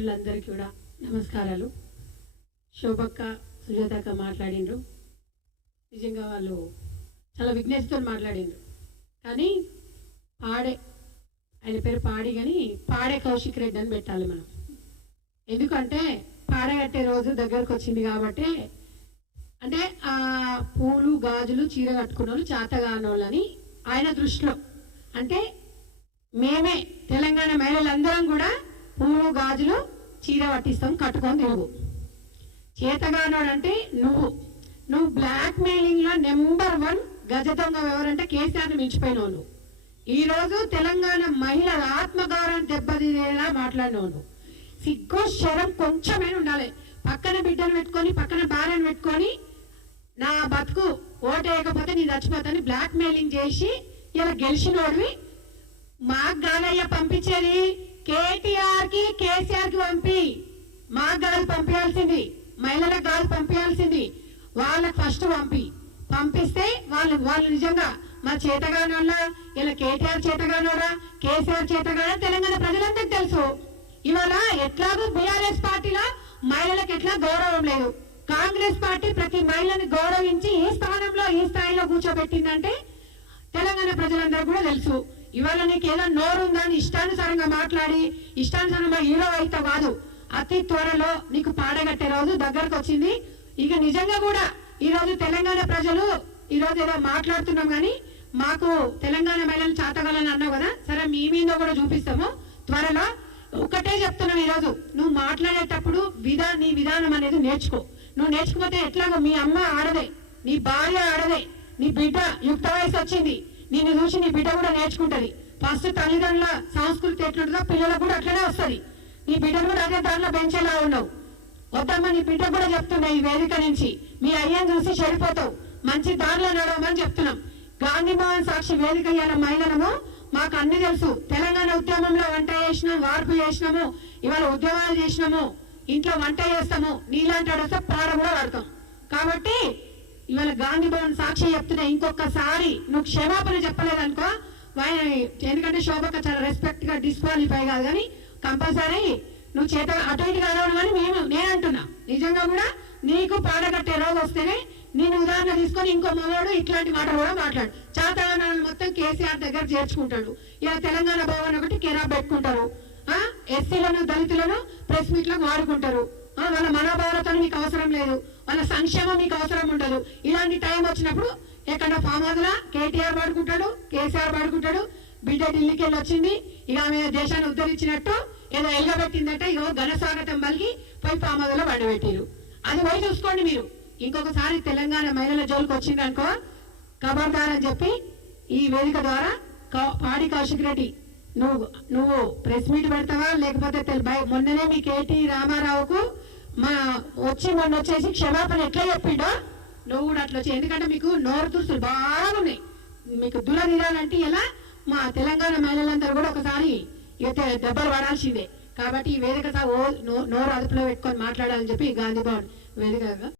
అందరికీ కూడా నమస్కారాలు. శోభక్క సుజాతక్క మాట్లాడిండ్రు. నిజంగా వాళ్ళు చాలా విఘ్నేశ్తో మాట్లాడిండ్రు. కానీ ఆయన పేరు పాడి కానీ పాడే కౌశిక్ రెడ్డి అని పెట్టాలి మనం. ఎందుకంటే పాడగట్టే రోజు దగ్గరకు వచ్చింది కాబట్టి, అంటే ఆ పూలు గాజులు చీర కట్టుకున్న వాళ్ళు చేతగానోళ్ళని ఆయన దృష్టిలో, అంటే మేమే తెలంగాణ మహిళలందరం కూడా పూలు గాజులు చీర పట్టిస్తాం, కట్టుకొని తిరుగు. చేతగానోడంటే నువ్వు బ్లాక్ మెయిలింగ్ లో నెంబర్ 1 గజ దొంగ ఎవరంటే కేసీఆర్ని మించిపోయినావు నువ్వు. ఈరోజు తెలంగాణ మహిళల ఆత్మగౌరవం దెబ్బతినేలా మాట్లాడినావు నువ్వు. సిగ్గు శరం కొంచెమైనా ఉండాలి. పక్కన బిడ్డను పెట్టుకొని, పక్కన భార్యను పెట్టుకొని, నా బతుకు ఓటేయకపోతే నీ చచ్చిపోతాని బ్లాక్ మెయిలింగ్ చేసి ఇలా గెలిచినోడివి. మాకు గాలయ్య పంపించేది కేటీఆర్ కి కేసీఆర్ కి పంపి, మాకు గాలి పంపించాల్సింది, మహిళలకు గాలి పంపించాల్సింది వాళ్ళకి ఫస్ట్ పంపిస్తే వాళ్ళు నిజంగా మా చేతగానోళ్ళ, ఇలా కేటీఆర్ చేతగానోడా కేసీఆర్ చేతగానో తెలంగాణ ప్రజలందరికీ తెలుసు. ఇవాళ ఎట్లాగో బీఆర్ఎస్ పార్టీలో మహిళలకు ఎట్లా గౌరవం లేదు. కాంగ్రెస్ పార్టీ ప్రతి మహిళని గౌరవించి ఈ స్థానంలో ఈ స్థాయిలో కూర్చోబెట్టిందంటే తెలంగాణ ప్రజలందరూ కూడా తెలుసు. ఇవాళ నీకు ఏదో నోరు ఉందని ఇష్టానుసారంగా మాట్లాడి ఇష్టానుసారంగా హీరో అయితే కాదు. అతి త్వరలో నీకు పాడగట్టే రోజు దగ్గరకు వచ్చింది. ఇక నిజంగా కూడా ఈరోజు తెలంగాణ ప్రజలు ఈరోజు ఏదో మాట్లాడుతున్నాం కానీ మాకు తెలంగాణ మహిళలు చాతగాలని అన్నావు కదా, సరే మీ మీద కూడా చూపిస్తాము త్వరలో. ఒకటే చెప్తున్నాం, ఈరోజు నువ్వు మాట్లాడేటప్పుడు నీ విధానం అనేది నేర్చుకో. నువ్వు నేర్చుకోకపోతే ఎట్లాగో మీ అమ్మ ఆడదే, నీ భార్య ఆడదే, నీ బిడ్డ యుక్త వయసు వచ్చింది, నిన్ను చూసి నీ బిడ్డ కూడా నేర్చుకుంటది. ఫస్ట్ తల్లిదండ్రుల సంస్కృతి ఎట్లుంటుందో పిల్లలకు కూడా అట్లనే వస్తుంది. నీ బిడ్డను కూడా అదే దాంట్లో పెంచేలా ఉన్నావు. వద్దమ్మా, నీ బిడ్డ కూడా చెప్తున్నా ఈ వేదిక నుంచి, మీ అయ్యని చూసి చెడిపోతావు, మంచి దారిలో నడవమని చెప్తున్నాం. గాంధీ భవన్ సాక్షి వేదిక అయ్యాల మహిళలము మాకు అన్ని తెలుసు. తెలంగాణ ఉద్యమంలో వంట చేసినాం, వార్పు చేసినాము, ఇవాళ ఉద్యమాలు చేసినాము, ఇంట్లో వంట చేస్తాము, నీలాంటి వస్తే పాడ కూడా వాడతాం. కాబట్టి ఇవాళ గాంధీ భవన్ సాక్షి చెప్తున్నా, ఇంకొకసారి నువ్వు క్షమాపణ చెప్పలేదనుకో, ఎందుకంటే శోభక చాలా రెస్పెక్ట్ గా డిస్క్వాలిఫై కాదు, కానీ కంపల్సరీ నువ్వు చేత అటు ఇటు కాదవడం అని నేను అంటున్నా. నిజంగా కూడా నీకు పాడగట్టే రోజు వస్తేనే నేను ఉదాహరణ తీసుకొని ఇంకో మొదడు ఇట్లాంటి మాటలు కూడా మాట్లాడు. చాతగానాలను మొత్తం కేసీఆర్ దగ్గర చేర్చుకుంటాడు. ఇలా తెలంగాణ భవన్ ఒకటి కెరా పెట్టుకుంటారు. ఎస్సీలను దళితులను ప్రెస్ మీట్లకు వాడుకుంటారు. వాళ్ళ మనోభావాలతో మీకు అవసరం లేదు, వాళ్ళ సంక్షేమం మీకు అవసరం ఉండదు. ఇలాంటి టైం వచ్చినప్పుడు ఎక్కడ ఫామ్ హౌస్ లా కేటీఆర్ వాడుకుంటాడు, కేసీఆర్ వాడుకుంటాడు. బిడ్డ ఢిల్లీకి వెళ్ళి వచ్చింది, ఇక ఆమె దేశాన్ని ఉద్ధరించినట్టు ఏదో ఎల్లబెట్టిందంటే ఇక ఘన స్వాగతం పలికి పోయి ఫామ్ హౌస్ లో బండబెట్టారు. అది పోయి చూసుకోండి మీరు. ఇంకొకసారి తెలంగాణ మహిళల జోలికి వచ్చిందనుకో ఖబర్దార్ అని చెప్పి ఈ వేదిక ద్వారా పాడి కౌశిక్ రెడ్డి, నువ్వు ప్రెస్ మీట్ పెడతావా లేకపోతే మొన్ననే మీ కేటీ రామారావుకు మొన్న వచ్చేసి క్షమాపణ ఎట్లా చెప్పిండో నువ్వు కూడా అట్లా వచ్చి. ఎందుకంటే మీకు నోరు దుస్తులు బాగున్నాయి, మీకు దుల తీరాలంటే ఇలా మా తెలంగాణ మహిళలందరూ కూడా ఒకసారి దెబ్బలు పడాల్సిందే. కాబట్టి ఈ వేదిక నోరు అదుపులో పెట్టుకొని మాట్లాడాలని చెప్పి గాంధీ భవన్ వేదికగా